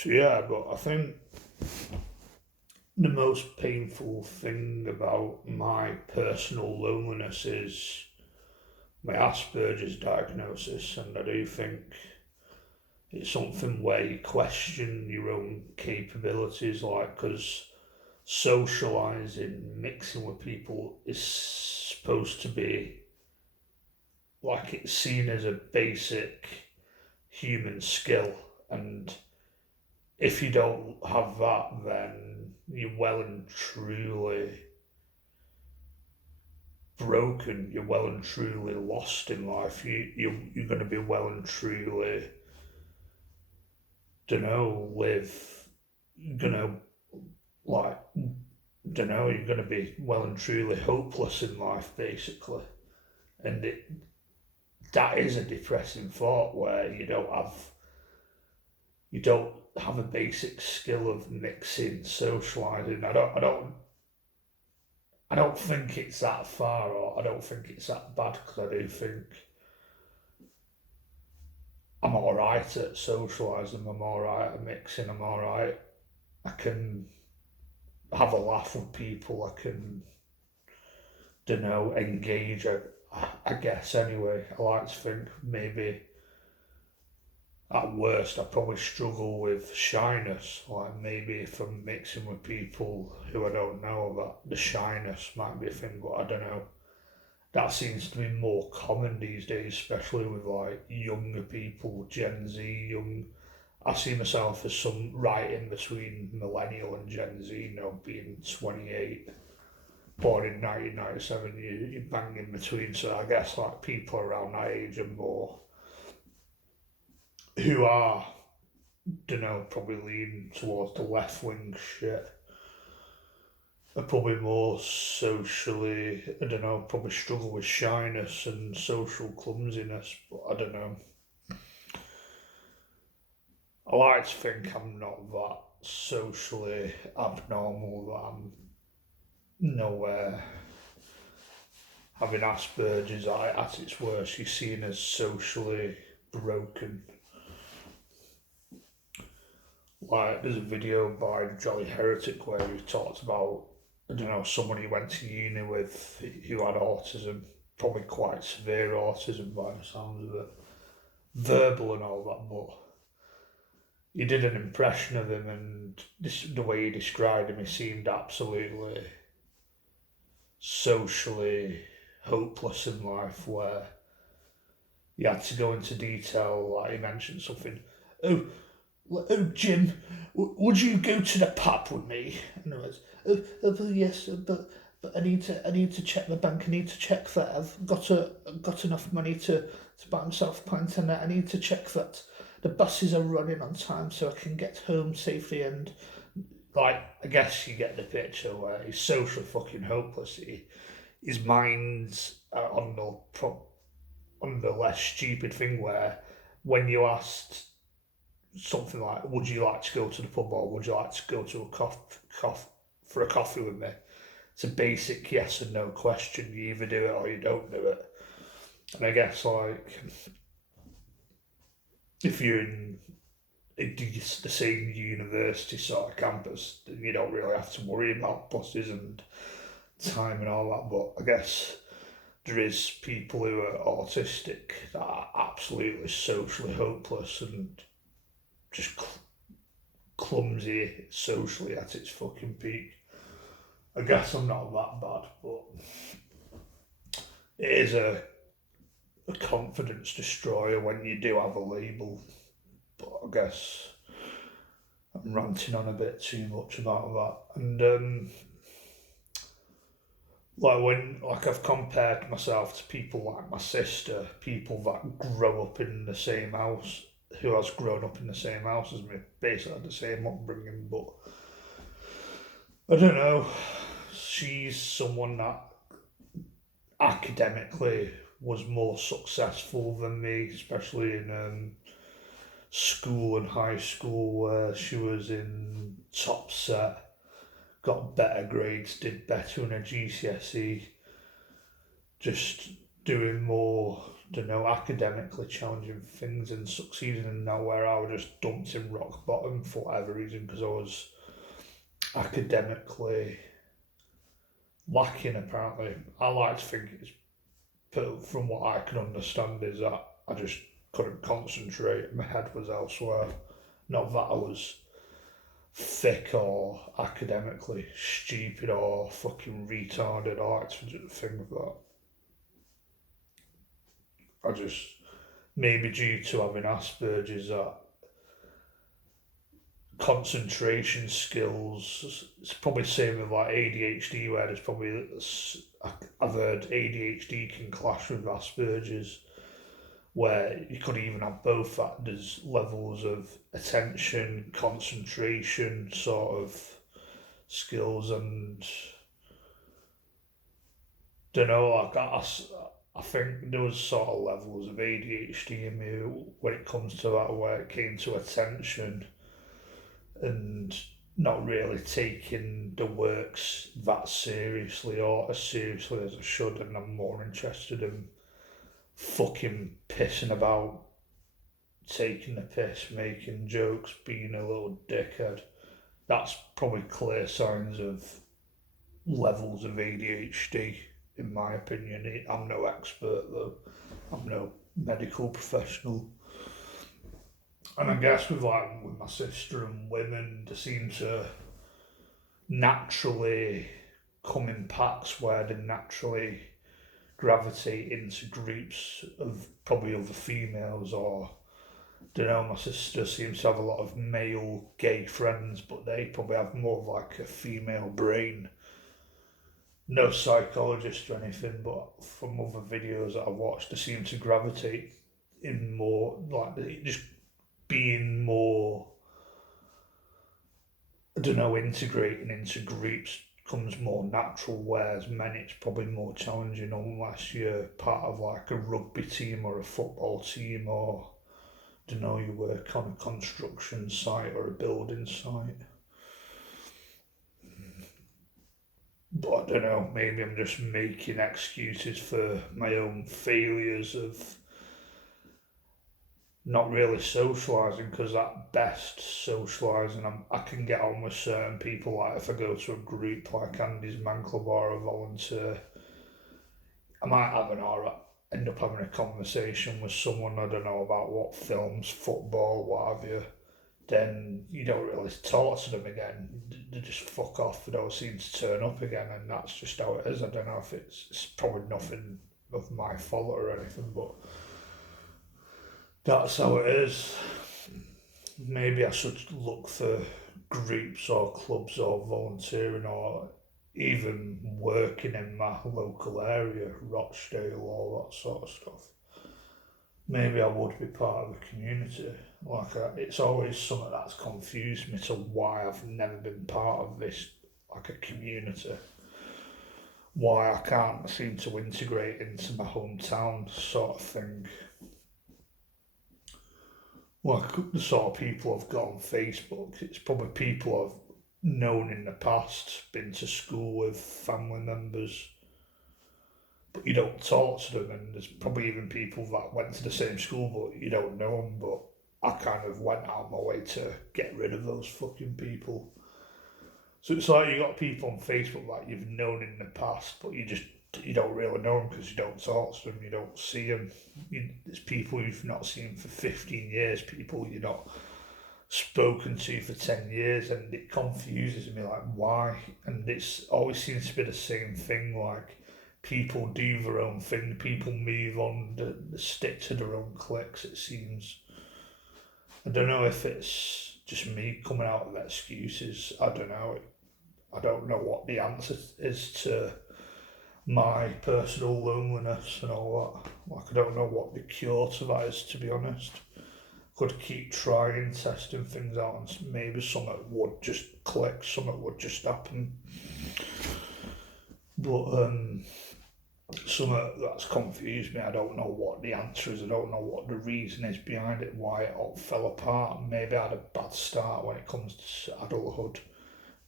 So yeah, but I think the most painful thing about my personal loneliness is my Asperger's diagnosis, and I do think it's something where you question your own capabilities, like, because socializing, mixing with people is supposed to be like it's seen as a basic human skill, and if you don't have that, then you're well and truly broken. You're well and truly lost in life. You're going to be well and truly, don't know, live. Gonna like, don't know. You're going to be well and truly hopeless in life, basically, and that is a depressing thought where you don't have a basic skill of mixing, socializing. I don't think it's that far, or I don't think it's that bad, because I do think I'm all right at socialising. I'm all right at mixing. I'm all right. I can have a laugh with people. I can, don't know, engage. I guess anyway. I like to think maybe at worst I probably struggle with shyness. Like maybe if I'm mixing with people who I don't know, that the shyness might be a thing. But I don't know. That seems to be more common these days, especially with like younger people, Gen Z, young. I see myself as some right in between millennial and Gen Z, being 28, born in 1997, you bang in between. So I guess like people around that age are more, who are, don't know, probably leaning towards the left wing shit, are probably more socially, I don't know, probably struggle with shyness and social clumsiness, but I don't know. I like to think I'm not that socially abnormal, that I'm nowhere. Having Asperger's at its worst, you're seen as socially broken. Like, there's a video by Jolly Heretic where he talked about, I don't know, someone he went to uni with who had autism, probably quite severe autism by the sounds of it, verbal and all that, but he did an impression of him, and the way he described him, he seemed absolutely socially hopeless in life, where he had to go into detail, like he mentioned something, oh, Jim, would you go to the pub with me? And I was, yes, but I need to check the bank. I need to check that I've got enough money to buy myself a pint, and I need to check that the buses are running on time so I can get home safely. And like, I guess you get the picture where he's socially fucking hopeless. His mind's on the less stupid thing where when you asked something like, "Would you like to go to the pub, or would you like to go to a for a coffee with me?" It's a basic yes and no question. You either do it or you don't do it. And I guess like if you're in the same university sort of campus, then you don't really have to worry about buses and time and all that. But I guess there is people who are autistic that are absolutely socially hopeless and just clumsy socially at its fucking peak. I guess I'm not that bad, but it is a confidence destroyer when you do have a label. But I guess I'm ranting on a bit too much about that. And like I've compared myself to people like my sister, people that grow up in the same house, who has grown up in the same house as me, basically had the same upbringing, but I don't know. She's someone that academically was more successful than me, especially in school and high school, where she was in top set, got better grades, did better in her GCSE, just doing more, don't know, academically challenging things and succeeding in nowhere. I was just dumped in rock bottom for whatever reason because I was academically lacking, apparently. I like to think it's, but from what I can understand, is that I just couldn't concentrate. My head was elsewhere. Not that I was thick or academically stupid or fucking retarded. I like to think that I just, maybe due to having Asperger's, that concentration skills, it's probably the same with like ADHD, where there's probably, I've heard ADHD can clash with Asperger's, where you could even have both, that there's levels of attention, concentration sort of skills, and don't know, like I think there was sort of levels of ADHD in me when it comes to that, where it came to attention and not really taking the works that seriously or as seriously as I should, and I'm more interested in fucking pissing about, taking the piss, making jokes, being a little dickhead. That's probably clear signs of levels of ADHD, in my opinion. I'm no expert though. I'm no medical professional. And I guess with my sister and women, they seem to naturally come in packs where they naturally gravitate into groups of probably other females, or don't know, my sister seems to have a lot of male gay friends, but they probably have more of like a female brain. No psychologist or anything, but from other videos that I've watched, they seem to gravitate in more, like, just being more, I don't know, integrating into groups comes more natural, whereas men it's probably more challenging unless you're part of like a rugby team or a football team, or I don't know, you work on a construction site or a building site. But I don't know, maybe I'm just making excuses for my own failures of not really socialising, because at best socialising, I can get on with certain people. Like if I go to a group like Andy's Man Club or a volunteer, I might have end up having a conversation with someone, I don't know, about what films, football, what have you. Then you don't really talk to them again. They just fuck off. They don't seem to turn up again, and that's just how it is. I don't know if it's probably nothing of my fault or anything, but that's how it is. Maybe I should look for groups or clubs or volunteering or even working in my local area, Rochdale, all that sort of stuff. Maybe I would be part of a community. It's always something that's confused me to why I've never been part of this, like a community. Why I can't seem to integrate into my hometown sort of thing. Like the sort of people I've got on Facebook, it's probably people I've known in the past, been to school with, family members, but you don't talk to them, and there's probably even people that went to the same school but you don't know them, but I kind of went out of my way to get rid of those fucking people. So it's like you got people on Facebook that you've known in the past, but you don't really know them because you don't talk to them, you don't see them. It's people you've not seen for 15 years, people you're not spoken to for 10 years, and it confuses me, like, why? And it's always seems to be the same thing, like, people do their own thing, people move on, they stick to their own cliques, it seems. I don't know if it's just me coming out with excuses, I don't know. I don't know what the answer is to my personal loneliness and all that. Like, I don't know what the cure to that is, to be honest. Could keep trying, testing things out, and maybe something would just click, something would just happen. But something that's confused me, I don't know what the answer is, I don't know what the reason is behind it, why it all fell apart. Maybe I had a bad start when it comes to adulthood,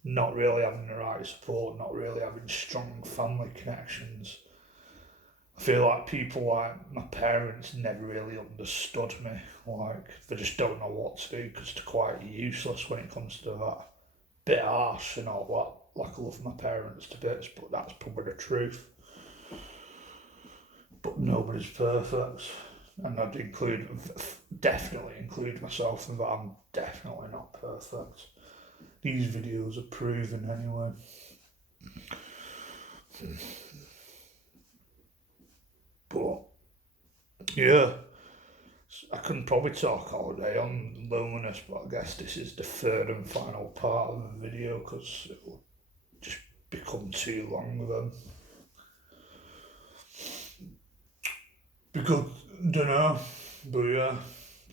not really having the right support, not really having strong family connections. I feel like people like my parents never really understood me. Like, they just don't know what to do because they're quite useless when it comes to that. Bit harsh and all that. Like, I love my parents to bits, but that's probably the truth. But nobody's perfect. And I'd definitely include myself in that. I'm definitely not perfect. These videos are proven anyway. But yeah, I can probably talk all day on loneliness, but I guess this is the third and final part of the video because it'll just become too long then. Because, don't know, but yeah,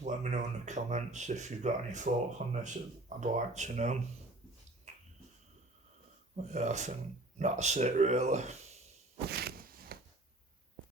let me know in the comments if you've got any thoughts on this. I'd like to know. Yeah, I think that's it really.